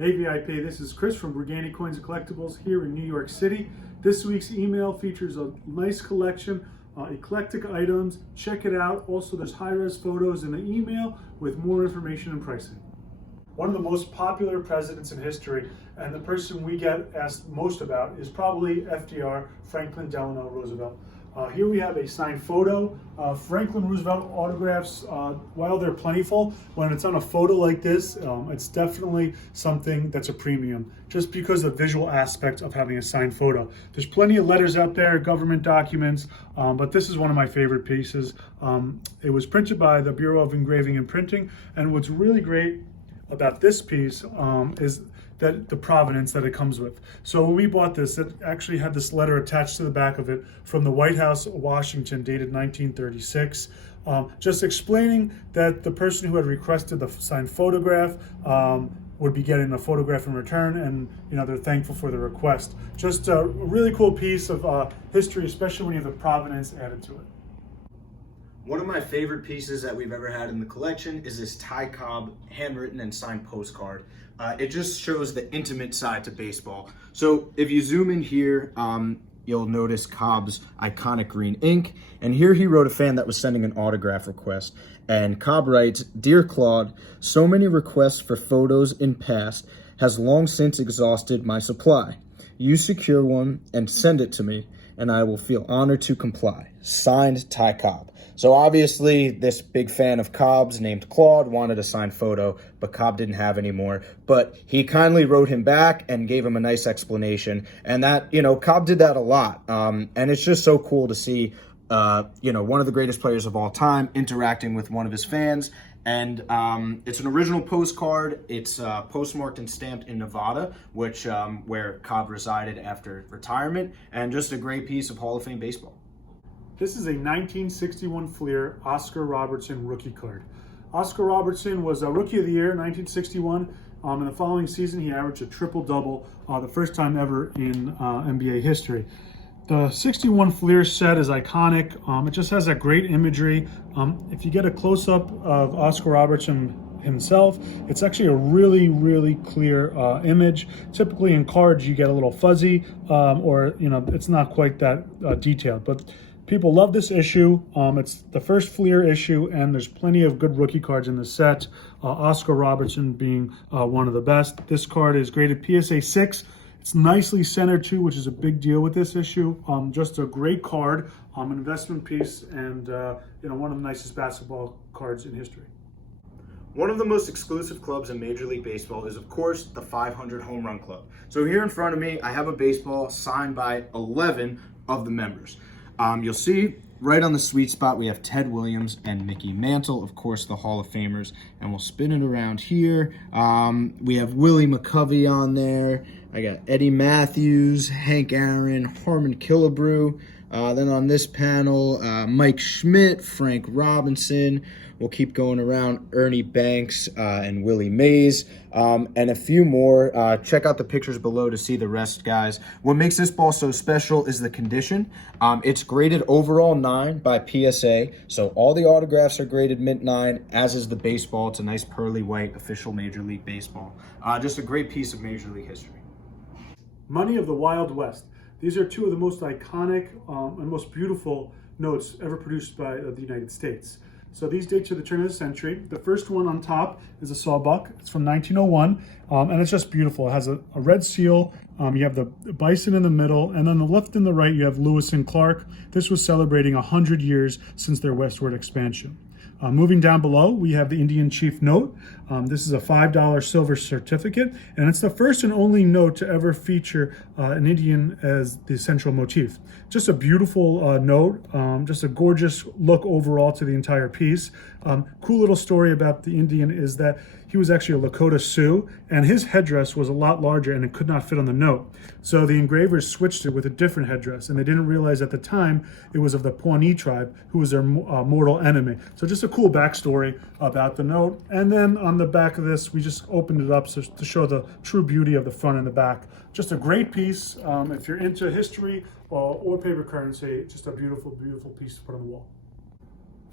Hey VIP, this is Chris from Briganti Coins and Collectibles here in New York City. This week's email features a nice collection, eclectic items. Check it out. Also, there's high-res photos in the email with more information and pricing. One of the most popular presidents in history, and the person we get asked most about, is probably FDR, Franklin Delano Roosevelt. Here we have a signed photo. Franklin Roosevelt autographs, while they're plentiful, when it's on a photo like this, it's definitely something that's a premium, just because of the visual aspect of having a signed photo. There's plenty of letters out there, government documents, but this is one of my favorite pieces. It was printed by the Bureau of Engraving and Printing, and what's really great about this piece is that the provenance that it comes with. So when we bought this, it actually had this letter attached to the back of it from the White House, Washington, dated 1936, just explaining that the person who had requested the signed photograph would be getting a photograph in return, and they're thankful for the request. Just a really cool piece of history, especially when you have the provenance added to it. One of my favorite pieces that we've ever had in the collection is this Ty Cobb handwritten and signed postcard. It just shows the intimate side to baseball. So if you zoom in here, you'll notice Cobb's iconic green ink. And here he wrote a fan that was sending an autograph request. And Cobb writes, "Dear Claude, so many requests for photos in past has long since exhausted my supply. You secure one and send it to me, and I will feel honored to comply. Signed, Ty Cobb." So obviously, this big fan of Cobb's named Claude wanted a signed photo, but Cobb didn't have any more. But he kindly wrote him back and gave him a nice explanation. And that, Cobb did that a lot. And it's just so cool to see, one of the greatest players of all time interacting with one of his fans. And it's an original postcard. It's postmarked and stamped in Nevada, which where Cobb resided after retirement, and just a great piece of Hall of Fame baseball. This is a 1961 Fleer Oscar Robertson rookie card. Oscar Robertson was a Rookie of the Year 1961. In the following season, he averaged a triple-double, the first time ever in NBA history. The 61 Fleer set is iconic. It just has that great imagery. If you get a close-up of Oscar Robertson himself, it's actually a really, really clear image. Typically in cards, you get a little fuzzy, or it's not quite that detailed. But people love this issue. It's the first Fleer issue, and there's plenty of good rookie cards in the set. Oscar Robertson being one of the best. This card is graded PSA 6. It's nicely centered too, which is a big deal with this issue. Just a great card, an investment piece, and one of the nicest basketball cards in history. One of the most exclusive clubs in Major League Baseball is, of course, the 500 Home Run Club. So here in front of me, I have a baseball signed by 11 of the members. You'll see right on the sweet spot, we have Ted Williams and Mickey Mantle, of course, the Hall of Famers. And we'll spin it around here. We have Willie McCovey on there. I got Eddie Matthews, Hank Aaron, Harmon Killebrew. Then on this panel, Mike Schmidt, Frank Robinson. We'll keep going around, Ernie Banks and Willie Mays, and a few more. Check out the pictures below to see the rest, guys. What makes this ball so special is the condition. It's graded overall 9 by PSA, so all the autographs are graded mint 9, as is the baseball. It's a nice pearly white official Major League Baseball. Just a great piece of Major League history. Money of the Wild West. These are two of the most iconic and most beautiful notes ever produced by the United States. So these date to the turn of the century. The first one on top is a sawbuck. It's from 1901, and it's just beautiful. It has a red seal. You have the bison in the middle, and on the left and the right, you have Lewis and Clark. This was celebrating 100 years since their westward expansion. Moving down below, we have the Indian Chief note. This is a $5 silver certificate, and it's the first and only note to ever feature an Indian as the central motif. Just a beautiful note, just a gorgeous look overall to the entire piece. Cool little story about the Indian is that he was actually a Lakota Sioux, and his headdress was a lot larger and it could not fit on the note. So the engravers switched it with a different headdress, and they didn't realize at the time it was of the Pawnee tribe, who was their mortal enemy. So just a cool backstory about the note. And then on the back of this, we just opened it up to show the true beauty of the front and the back. Just a great piece. If you're into history or paper currency, just a beautiful, beautiful piece to put on the wall.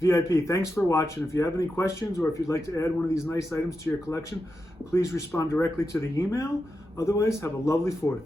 VIP, thanks for watching. If you have any questions or if you'd like to add one of these nice items to your collection, please respond directly to the email. Otherwise, have a lovely 4th.